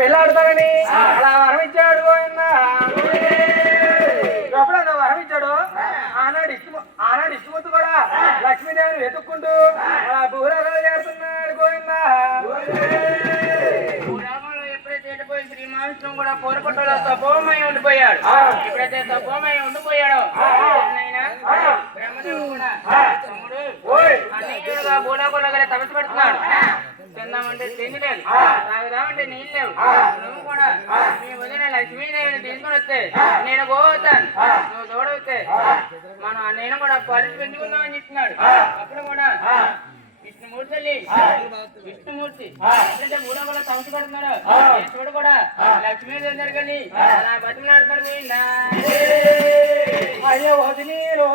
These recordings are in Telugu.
పెళ్ళాడతానని అలా వరం ఇచ్చాడు ఎప్పుడన్నా వరం ఇచ్చాడు ఆనాడు ఇష్టమొత్తు కూడా లక్ష్మీదేవిని వెతుక్కుంటూ అలా భూలోకాలు చేరుతున్నాడు గోవిందా. శ్రీమహావిష్ణువు కూడా పూరపట్టులో తపోమై ఉండిపోయాడు. ఎప్పుడైతే తపోమై ఉండిపోయాడో బ్రహ్మదేవుడు కూడా తమ్ముడు అన్నిగా భూలోకంలో తపస్సు పెడుతున్నాడు. తిందామంటే తిండి లేదు, తాగుదామంటే నీళ్ళు లేవు. నువ్వు కూడా మీ వదిన లక్ష్మీదేవిని తీసుకుని వస్తే నేను పోతాను, నువ్వు తోడవుతే నేను కూడా పాలిసి పెంచుకుందామని చెప్తున్నాడు. అప్పుడు కూడా విష్ణుమూర్తి ఎప్పుడైతే భూలోకంలో తపస్సు పెడుతున్నాడు చూడు కూడా లక్ష్మీదేవి దగ్గరని అలా బతిమలాడుతాడు పోయిందా. అయ్యో వదిలేరు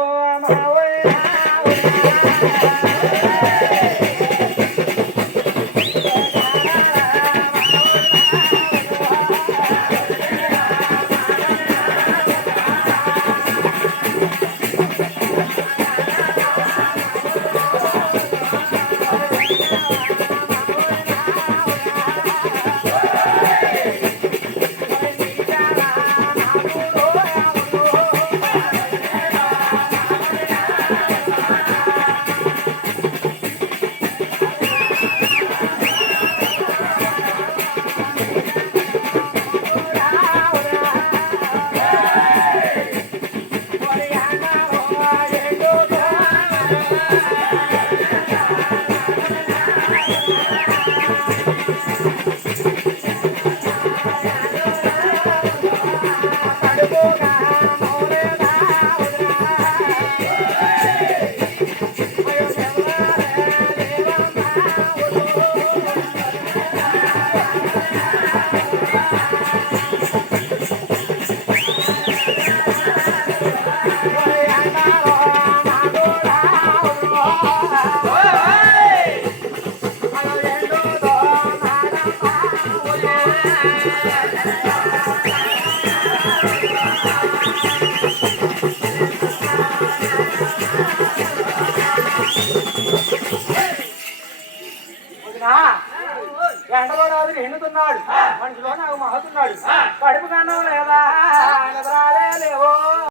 ఎండలో రాజుని ఎండుతున్నాడు, మనిషిలో నాకు మహతున్నాడు, కడుపు కన్నం లేదా లేవో